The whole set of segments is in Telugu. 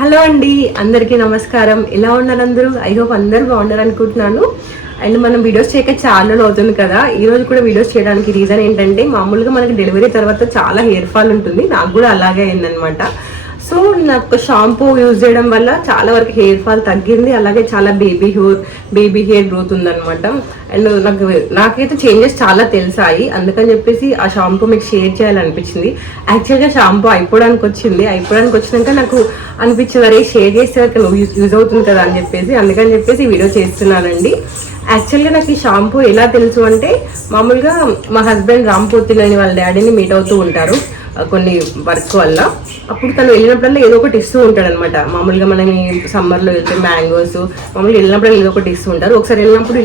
హలో అండి, అందరికీ నమస్కారం. ఎలా ఉన్నారు అందరూ? ఐ హోప్ అందరూ బాగున్నారు అనుకుంటున్నాను. అండ్ మనం వీడియోస్ చేయక చాలా రోజులు అవుతుంది కదా. ఈ రోజు కూడా వీడియోస్ చేయడానికి రీజన్ ఏంటంటే, మామూలుగా మనకి డెలివరీ తర్వాత చాలా హెయిర్ ఫాల్ ఉంటుంది. నాకు కూడా అలాగే అయిందనమాట. సో నాకు షాంపూ యూజ్ చేయడం వల్ల చాలా వరకు హెయిర్ ఫాల్ తగ్గింది. అలాగే చాలా బేబీ హెయిర్ గ్రోత్ ఉందనమాట. అండ్ నాకైతే చేంజెస్ చాలా తెలిసాయి. అందుకని చెప్పేసి ఆ షాంపూ మీకు షేర్ చేయాలనిపించింది. యాక్చువల్గా షాంపూ అయిపోవడానికి వచ్చినాక నాకు అనిపించింది, అరే షేర్ చేస్తే యూజ్ అవుతుంది కదా అని చెప్పేసి, అందుకని చెప్పేసి వీడియో చేస్తున్నానండి. యాక్చువల్గా నాకు ఈ షాంపూ ఎలా తెలుసు అంటే, మామూలుగా మా హస్బెండ్ రాంపూర్తిలోని వాళ్ళ డాడీని మీట్ అవుతూ ఉంటారు కొన్ని వర్క్ వల్ల. అప్పుడు తను వెళ్ళినప్పుడల్లా ఏదో ఒకటి ఇస్తూ ఉంటాడు అనమాట. మామూలుగా మనం సమ్మర్లో వెళ్తే మ్యాంగోస్ మామూలుగా వెళ్ళినప్పుడు ఏదో ఒకటి ఇస్తూ ఉంటారు. ఒకసారి వెళ్ళినప్పుడు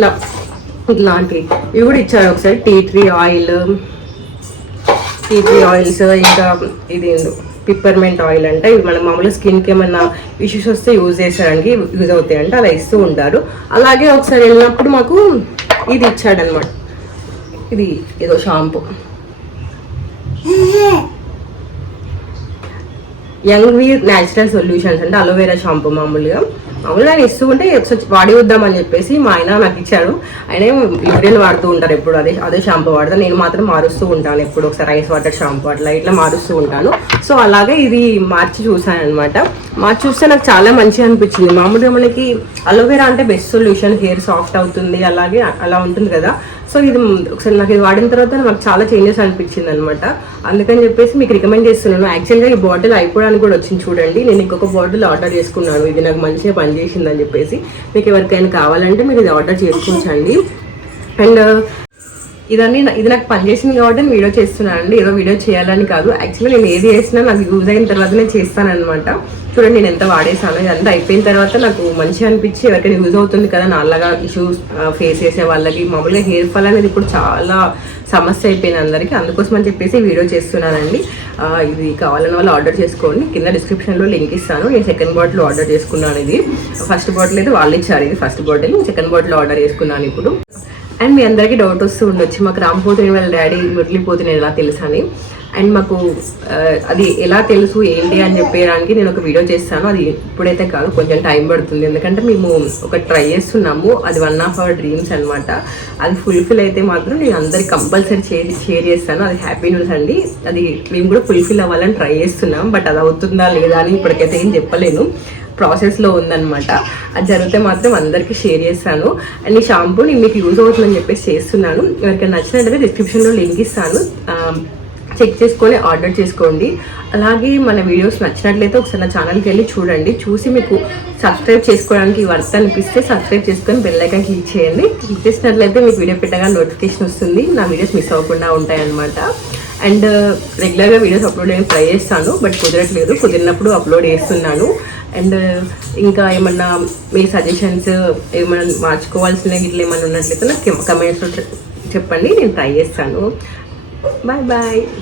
ఇలాంటివి ఇవి కూడా ఇచ్చారు. ఒకసారి టీ ట్రీ ఆయిల్స్, ఇంకా ఇది పిప్పర్మెంట్ ఆయిల్ అంట. ఇవి మనం మామూలుగా స్కిన్కి ఏమన్నా ఇష్యూస్ వస్తే యూజ్ చేసేయడానికి యూజ్ అవుతాయి అంటే అలా ఇస్తూ ఉంటారు. అలాగే ఒకసారి వెళ్ళినప్పుడు మాకు ఇది ఇచ్చాడనమాట. ఇది ఏదో షాంపూ, యంగ్ వీర్ న్యాచురల్ సొల్యూషన్స్ అంటే అలోవెరా షాంపూ. మామూలుగా ఆయన ఇస్తూ ఉంటే ఒకసారి వాడి వద్దామని చెప్పేసి మా ఆయన నాకు ఇచ్చాడు. ఆయన యూరియల్ వాడుతూ ఉంటారు ఎప్పుడు, అదే షాంపూ వాడతాను. నేను మాత్రం మారుస్తూ ఉంటాను ఎప్పుడు, ఒకసారి ఐస్ వాటర్ షాంపూ ఇట్లా మారుస్తూ ఉంటాను. సో అలాగే ఇది మార్చి చూసాను అనమాట. మార్చి చూస్తే నాకు చాలా మంచిగా అనిపించింది. మామూలుగా మనకి అలోవెరా అంటే బెస్ట్ సొల్యూషన్, హెయిర్ సాఫ్ట్ అవుతుంది, అలాగే అలా ఉంటుంది కదా. సో ఇది ఒకసారి నాకు ఇది వాడిన తర్వాత నాకు చాలా చేంజెస్ అనిపించింది అనమాట. అందుకని చెప్పేసి మీకు రికమెండ్ చేస్తున్నాను. యాక్చువల్గా ఈ బాటిల్ అయిపోవడానికి కూడా వచ్చింది చూడండి. నేను ఇంకొక బాటిల్ ఆర్డర్ చేసుకున్నాను. ఇది నాకు మంచిగా పనిచేసింది అని చెప్పేసి. మీకు ఎవరికైనా కావాలంటే మీరు ఇది ఆర్డర్ చేసుకోవచ్చండి. అండ్ ఇది నాకు పనిచేసింది కాబట్టి నేను వీడియో చేస్తున్నాను అండి. ఏదో వీడియో చేయాలని కాదు. యాక్చువల్లీ నేను ఏది చేసినా నాకు యూజ్ అయిన తర్వాత నేను చేస్తాను అనమాట. చూడండి నేను ఎంత వాడేసాను. ఇదంతా అయిపోయిన తర్వాత నాకు మంచిగా అనిపించి ఎవరికైనా యూజ్ అవుతుంది కదా నాలాగా ఇష్యూస్ ఫేస్ చేసే వాళ్ళకి. మామూలుగా హెయిర్ ఫాల్ అనేది ఇప్పుడు చాలా సమస్య అయిపోయింది అందరికీ. అందుకోసం అని చెప్పేసి వీడియో చేస్తున్నానండి. ఇది కావాలన్న వాళ్ళు ఆర్డర్ చేసుకోండి. కింద డిస్క్రిప్షన్లో లింక్ ఇస్తాను. నేను సెకండ్ బాటిల్ ఆర్డర్ చేసుకున్నాను. ఇది ఫస్ట్ బాటిల్ అయితే వాళ్ళు ఇచ్చారు. ఇది first bottle, second bottle order చేసుకున్నాను ఇప్పుడు. అండ్ మీ అందరికీ డౌట్ వస్తూ ఉండొచ్చు, మాకు రాంపోతిని వాళ్ళ డాడీ మురళిపోతిని ఎలా తెలుసు అని. అండ్ మాకు అది ఎలా తెలుసు ఏంటి అని చెప్పడానికి నేను ఒక వీడియో చేస్తాను. అది ఇప్పుడైతే కాదు, కొంచెం టైం పడుతుంది. ఎందుకంటే మేము ఒక ట్రై చేస్తున్నాము. అది వన్ ఆఫ్ అవర్ డ్రీమ్స్ అనమాట. అది ఫుల్ఫిల్ అయితే మాత్రం నేను అందరికి కంపల్సరీ షేర్ చేస్తాను. అది హ్యాపీ న్యూస్ అండి. అది మేము కూడా ఫుల్ఫిల్ అవ్వాలని ట్రై చేస్తున్నాం. బట్ అది అవుతుందా లేదా అని ఇప్పటికైతే ఏం చెప్పలేను. ప్రాసెస్లో ఉందన్నమాట. అది జరిగితే మాత్రం అందరికీ షేర్ చేస్తాను. అండ్ ఈ షాంపూ నేను మీకు యూజ్ అవుతుందని చెప్పేసి చేస్తున్నాను. ఎవరికైనా నచ్చినట్లయితే డిస్క్రిప్షన్లో లింక్ ఇస్తాను, చెక్ చేసుకొని ఆర్డర్ చేసుకోండి. అలాగే మన వీడియోస్ నచ్చినట్లయితే ఒకసారి నా ఛానల్కి వెళ్ళి చూడండి. చూసి మీకు సబ్స్క్రైబ్ చేసుకోవడానికి వర్త్ అనిపిస్తే సబ్స్క్రైబ్ చేసుకొని బెల్ ఐకాన్ క్లిక్ చేయండి. క్లిక్ చేసినట్లయితే మీకు వీడియో పెట్టగా నోటిఫికేషన్ వస్తుంది. నా వీడియోస్ మిస్ అవ్వకుండా ఉంటాయన్నమాట. అండ్ రెగ్యులర్గా వీడియోస్ అప్లోడ్ చేయడానికి ట్రై చేస్తాను, బట్ కుదరట్లేదు. కుదిరినప్పుడు అప్లోడ్ చేస్తున్నాను. అండ్ ఇంకా ఏమన్నా మీ సజెషన్స్ ఏమైనా మార్చుకోవాల్సిన ఇట్లా ఏమైనా ఉన్నట్లయితే నాకు కమెంట్స్లో చెప్పండి, నేను ట్రై చేస్తాను. Bye bye.